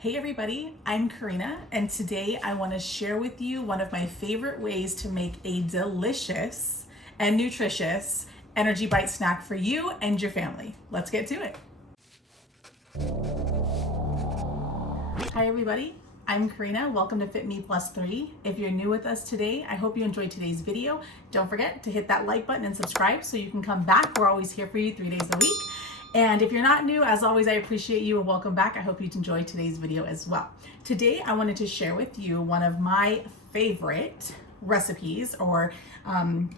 Hey everybody, I'm Karina, and today I want to share with you one of my favorite ways to make a delicious and nutritious energy bite snack for you and your family. Let's get to it. Hi everybody, I'm Karina. Welcome to Fit Me Plus 3. If you're new with us today, I hope you enjoyed today's video. Don't forget to hit that like button and subscribe so you can come back. We're always here for you 3 days a week. And if you're not new, as always, I appreciate you and welcome back. I hope you enjoyed today's video as well. Today, I wanted to share with you one of my favorite recipes or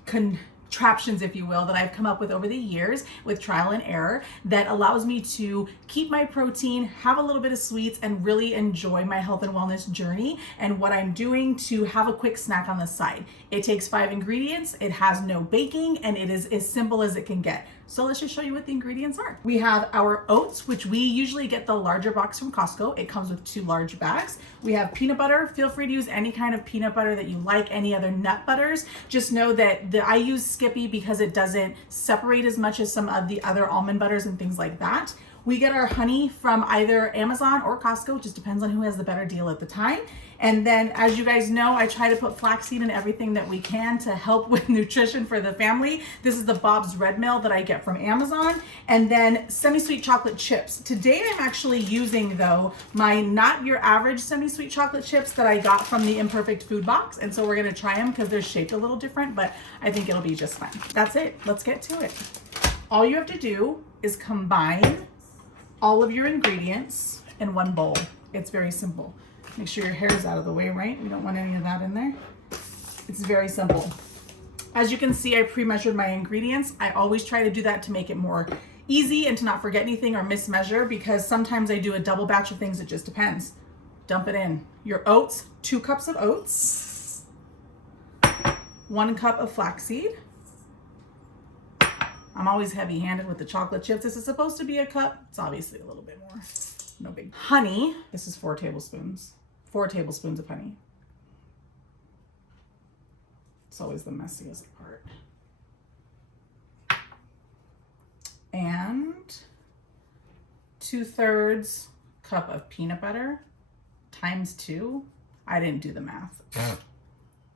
contraptions, if you will, that I've come up with over the years with trial and error that allows me to keep my protein, have a little bit of sweets, and really enjoy my health and wellness journey and what I'm doing to have a quick snack on the side. It takes 5 ingredients, it has no baking, and it is as simple as it can get. So let's just show you what the ingredients are. We have our oats, which we usually get the larger box from Costco. It comes with 2 large bags. We have peanut butter. Feel free to use any kind of peanut butter that you like, any other nut butters. Just know that I use Skippy because it doesn't separate as much as some of the other almond butters and things like that. We get our honey from either Amazon or Costco, just depends on who has the better deal at the time. And then, as you guys know, I try to put flaxseed in everything that we can to help with nutrition for the family. This is the Bob's Red Mill that I get from Amazon. And then semi-sweet chocolate chips. Today I'm actually using, though, my not your average semi-sweet chocolate chips that I got from the Imperfect Food Box. And so we're gonna try them because they're shaped a little different, but I think it'll be just fine. That's it, let's get to it. All you have to do is combine all of your ingredients in one bowl. It's very simple. Make sure your hair is out of the way, right? We don't want any of that in there. It's very simple. As you can see, I pre-measured my ingredients. I always try to do that to make it more easy and to not forget anything or mismeasure, because sometimes I do a double batch of things. It just depends. Dump it in. Your oats, 2 cups of oats, 1 cup of flaxseed. I'm always heavy-handed with the chocolate chips. This is supposed to be a cup. It's obviously a little bit more. No big. Honey. This is 4 tablespoons. 4 tablespoons of honey. It's always the messiest part. And 2/3 cup of peanut butter times 2. I didn't do the math,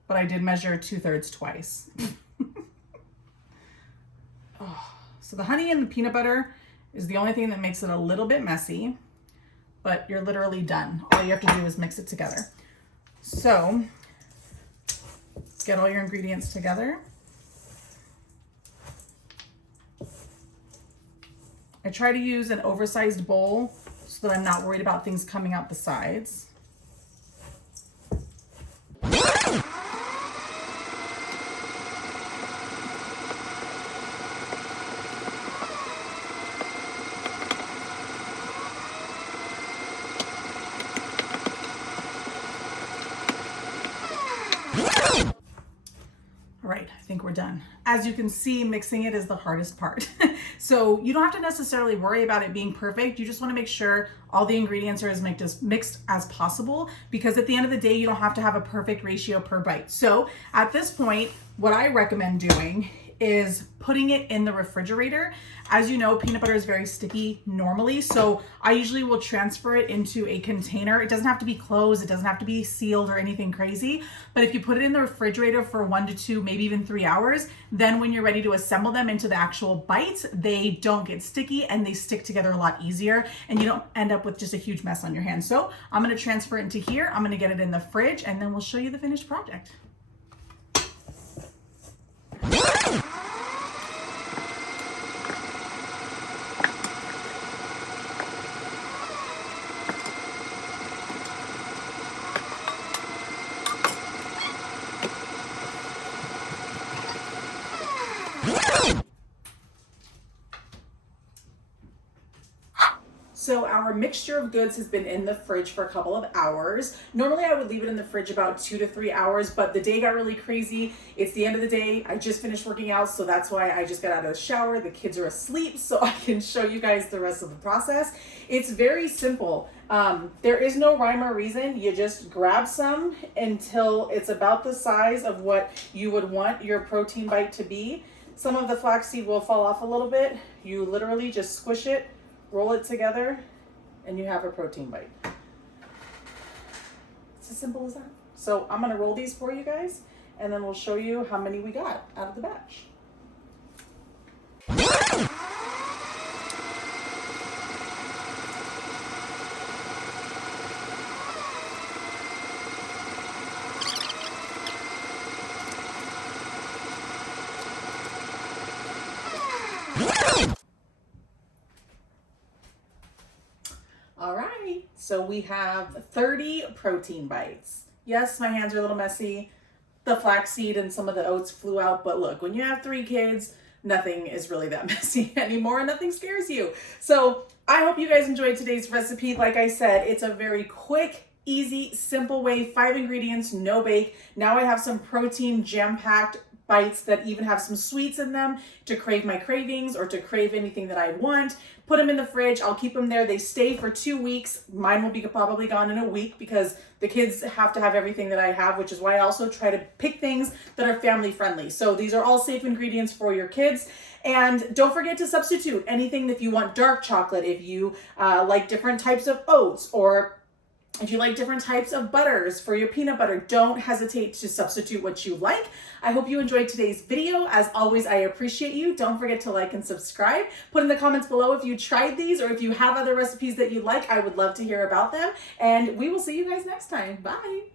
but I did measure 2/3 twice. So the honey and the peanut butter is the only thing that makes it a little bit messy, but you're literally done. All you have to do is mix it together. So get all your ingredients together. I try to use an oversized bowl so that I'm not worried about things coming out the sides. All right, I think we're done. As you can see, mixing it is the hardest part. So you don't have to necessarily worry about it being perfect. You just want to make sure all the ingredients are as mixed as possible, because at the end of the day, you don't have to have a perfect ratio per bite. So at this point, what I recommend doing is putting it in the refrigerator. As you know, peanut butter is very sticky normally, so I usually will transfer it into a container. It doesn't have to be closed, it doesn't have to be sealed or anything crazy, but if you put it in the refrigerator for 1 to 2, maybe even 3 hours, then when you're ready to assemble them into the actual bites, they don't get sticky and they stick together a lot easier, and you don't end up with just a huge mess on your hands. So I'm gonna transfer it into here, I'm gonna get it in the fridge, and then we'll show you the finished project. So our mixture of goods has been in the fridge for a couple of hours. Normally I would leave it in the fridge about 2 to 3 hours, but the day got really crazy. It's the end of the day. I just finished working out, so that's why I just got out of the shower. The kids are asleep, so I can show you guys the rest of the process. It's very simple. There is no rhyme or reason. You just grab some until it's about the size of what you would want your protein bite to be. Some of the flaxseed will fall off a little bit. You literally just squish it, roll it together, and you have a protein bite. It's as simple as that. So I'm gonna roll these for you guys, and then we'll show you how many we got out of the batch. All right, so we have 30 protein bites. Yes, my hands are a little messy. The flaxseed and some of the oats flew out, but look, when you have 3 kids, nothing is really that messy anymore and nothing scares you. So I hope you guys enjoyed today's recipe. Like I said, it's a very quick, easy, simple way, 5 ingredients, no bake. Now I have some protein jam-packed bites that even have some sweets in them to crave my cravings or to crave anything that I want. Put them in the fridge. I'll keep them there. They stay for 2 weeks. Mine will be probably gone in a week because the kids have to have everything that I have, which is why I also try to pick things that are family friendly. So these are all safe ingredients for your kids. And don't forget to substitute anything if you want dark chocolate, if you like different types of oats, or if you like different types of butters for your peanut butter. Don't hesitate to substitute what you like. I hope you enjoyed today's video. As always, I appreciate you. Don't forget to like and subscribe. Put in the comments below if you tried these or if you have other recipes that you like. I would love to hear about them. And we will see you guys next time. Bye.